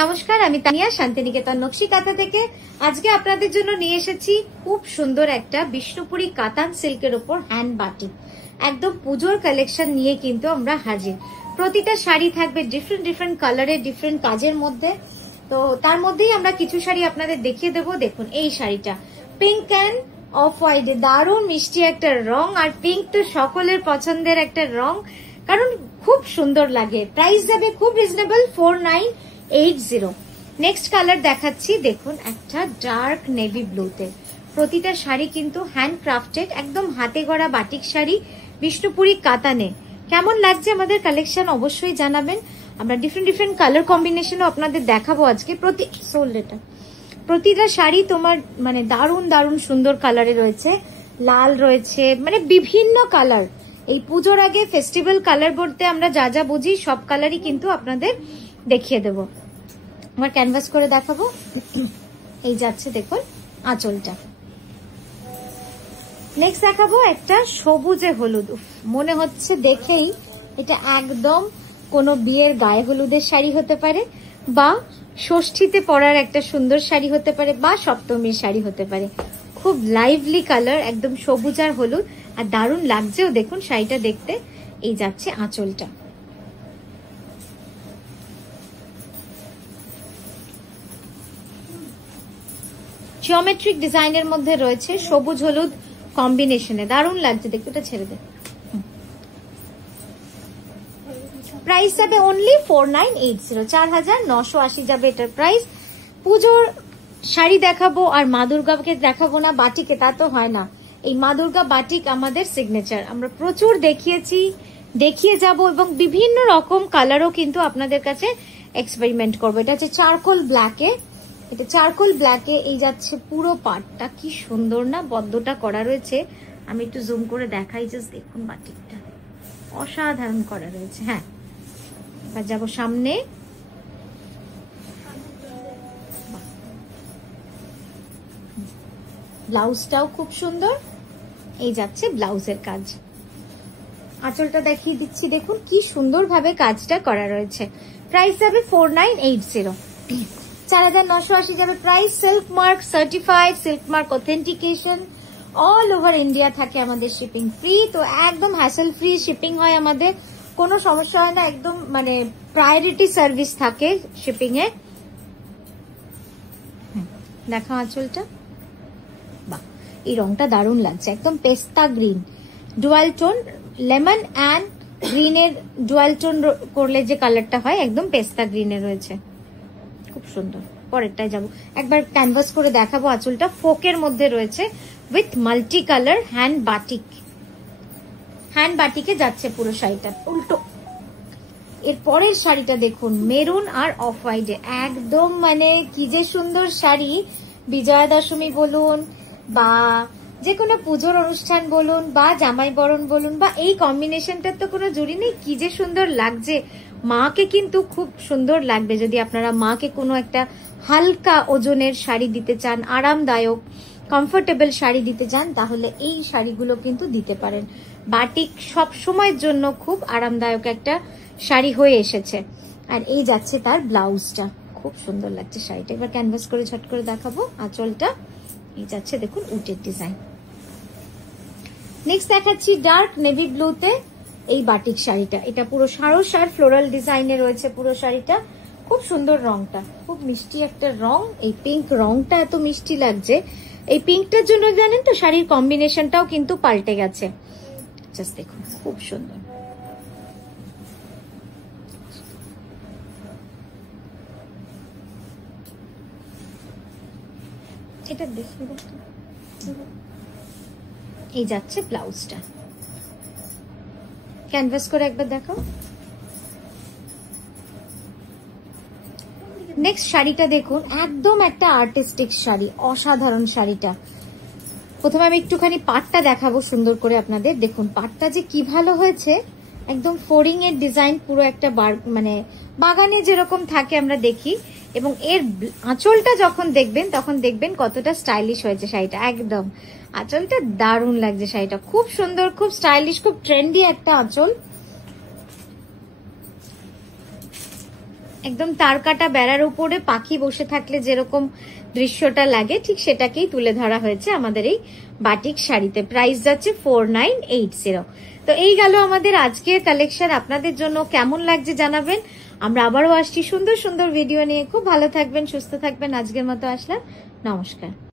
নমস্কার, আমি তানিয়া শান্তিনিকেতন নকশি কাঁথা থেকে। আজকে আপনাদের জন্য নিয়ে এসেছি খুব সুন্দর একটা বিষ্ণুপুরি কাতান সিল্কের উপর হ্যান্ড বাটিক। একদম পুজোর কালেকশন নিয়ে কিন্তু আমরা হাজির। প্রতিটা শাড়ি থাকবে ডিফারেন্ট কালারের, ডিফারেন্ট কাজের মধ্যে। তো তার মধ্যেই আমরা কিছু শাড়ি আপনাদের দেখিয়ে দেবো। দেখুন এই শাড়িটা পিঙ্ক অ্যান্ড অফ হোয়াইট, দারুণ মিষ্টি একটা রং। আর পিঙ্ক তো সকলের পছন্দের একটা রং, কারণ খুব সুন্দর লাগে। প্রাইস যাবে খুব রিজনেবল, 4980। নেক্সট কালার দেখাচ্ছি, দেখুন একটা ডার্ক নেভি ব্লুতে। প্রতিটা শাড়ি কিন্তু হ্যান্ড ক্রাফটেড, একদম হাতে গড়া বাটিক শাড়ি বিষ্ণুপুরি কাতানে। কেমন লাগছে আমাদের কালেকশন অবশ্যই জানাবেন। আমরা ডিফারেন্ট কালার কম্বিনেশনও আপনাদের দেখাবো আজকে। প্রতিটা শাড়ি তোমার মানে দারুণ সুন্দর কালারে রয়েছে, লাল রয়েছে, মানে বিভিন্ন কালার। এই পুজোর আগে ফেস্টিভ্যাল কালার বলতে আমরা যা যা বুঝি সব কালারই কিন্তু আপনাদের দেখিয়ে দেব। আমার ক্যানভাস করে দেখাবো। এই যাচ্ছে দেখুন আঁচলটা। নেক্সট দেখাবো একটা সবুজে হলুদ। মনে হচ্ছে দেখেই এটা একদম কোনো বিয়ের গায়ে হলুদের শাড়ি হতে পারে, বা ষষ্ঠীতে পরার একটা সুন্দর শাড়ি হতে পারে, বা সপ্তমীর শাড়ি হতে পারে। খুব লাইভলি কালার, একদম সবুজ আর হলুদ, আর দারুণ লাগছেও দেখুন শাড়িটা দেখতে। এই যাচ্ছে আঁচলটা। জিওমেট্রিক ডিজাইনের মধ্যে রয়েছে সবুজ হলুদ কম্বিনেশনে, দারুণ লাগছে দেখতে। এটা ছেড়ে দে। প্রাইস যাবে অনলি 4980, 4980 যাবে এটার প্রাইস। পুজোর শাড়ি দেখাবো আর মা দুর্গাকে দেখাবো না বাটিকে, তা তো হয় না। এই মা দুর্গা বাটিক আমাদের সিগনেচার, আমরা প্রচুর দেখিয়েছি, দেখিয়ে যাব, এবং বিভিন্ন রকম কালারও কিন্তু আপনাদের কাছে এক্সপেরিমেন্ট করবো। এটা হচ্ছে চারকোল ব্ল্যাকে, এটা চারকোল ব্ল্যাকে। এই যাচ্ছে পুরো পাটটা, কি সুন্দর না বদ্ধটা করা রয়েছে। আমি একটু জুম করে দেখাই, জাস্ট দেখুন বাটিকটা অসাধারণ করা রয়েছে। হ্যাঁ, এবার যাবো সামনে। ব্লাউজটাও খুব সুন্দর। এই যাচ্ছে ব্লাউজের কাজ। আঁচলটা দেখিয়ে দিচ্ছি, দেখুন কি সুন্দর ভাবে কাজটা করা রয়েছে। প্রাইস যাবে 4980, 4980 যাবে price. Silk mark certified, silk mark authentication, all over India থাকে আমাদের শিপিং ফ্রি। তো একদম হ্যাসেল ফ্রি শিপিং হয় আমাদের, কোনো সমস্যা হয় না। একদম মানে প্রায়োরিটি সার্ভিস থাকে শিপিং এ। দেখা আঁচলটা, বাহ এই রংটা দারুণ লাগছে, একদম পেস্তা green, dual tone, lemon and গ্রিনের ডুয়াল টোন করলে যে কালারটা হয়, একদম পেস্তা গ্রিনে রয়েছে, খুব সুন্দর। পরেরটায় যাবো, একবার ক্যানভাস করে দেখাবো। আঁচলটা ফোকের মধ্যে রয়েছে with multi colour hand batik. Hand বাটিকে যাচ্ছে পুরো শাড়িটা। উল্টো এর পরের শাড়িটা দেখুন, মেরুন আর অফ হোয়াইটে, একদম মানে কি যে সুন্দর শাড়ি। বিজয়া দশমী বলুন, বা যে কোনো পুজোর অনুষ্ঠান বলুন, বা জামাই বরণ বলুন, বা এই কম্বিনেশনটার তো কোনো জুড়ি নেই। কি যে সুন্দর লাগছে, মাকে কিন্তু খুব সুন্দর লাগবে। যদি আপনারা মাকে কোনো একটা হালকা ওজনের শাড়ি দিতে চান, আরামদায়ক কমফোর্টেবল শাড়ি দিতে চান, তাহলে এই শাড়িগুলো কিন্তু দিতে পারেন। বাটিক সব সময়ের জন্য খুব আরামদায়ক একটা শাড়ি হয়ে এসেছে। আর এই যাচ্ছে তার ব্লাউজটা, খুব সুন্দর লাগছে শাড়িটা। এবার ক্যানভাস করে ঝট করে দেখাবো আঁচলটা। এই যাচ্ছে দেখুন উটের ডিজাইন। নেক্সট দেখাচ্ছি ডার্ক নেভি ব্লুতে এই বাটিক শাড়িটা। এটা পুরো সারস আর ফ্লোরাল ডিজাইনে রয়েছে পুরো শাড়িটা। খুব সুন্দর রংটা, খুব মিষ্টি একটা রং। এই পিঙ্ক রংটা এত মিষ্টি লাগছে। এই পিঙ্কটার জন্য জানেন তো শাড়ির কম্বিনেশনটাও কিন্তু পাল্টে গেছে। জাস্ট দেখুন খুব সুন্দর। এটা দেখি, এই যাচ্ছে ব্লাউজটা। ক্যানভাস করে একবার দেখাও। নেক্সট শাড়িটা দেখুন, একদম একটা আর্টিস্টিক শাড়ি, অসাধারণ শাড়িটা। প্রথমে আমি একটুখানি পাটটা দেখাবো সুন্দর করে আপনাদের। দেখুন পাটটা যে কি ভালো হয়েছে, একদম ফোরিং এর ডিজাইন, পুরো একটা মানে বাগানে যেরকম থাকে আমরা দেখি। এবং এর আঁচলটা যখন দেখবেন তখন দেখবেন কতটা স্টাইলিশ হয়েছে শাড়িটা। একদম আঁচলটা দারুণ লাগছে শাড়িটা, খুব সুন্দর, খুব স্টাইলিশ, খুব ট্রেন্ডি একটা আঁচল। একদম তারকাটা বেড়ার উপরে পাখি বসে থাকলে যেরকম দৃশ্যটা লাগে ঠিক সেটাকেই তুলে ধরা হয়েছে আমাদের এই বাটিক শাড়িতে। প্রাইস যাচ্ছে 4980। তো এই গেল আমাদের আজকের কালেকশন। আপনাদের জন্য কেমন লাগছে জানাবেন। আমরা আবারও আসছি সুন্দর সুন্দর ভিডিও নিয়ে। খুব ভালো থাকবেন, সুস্থ থাকবেন। আজকের মতো আসলাম, নমস্কার।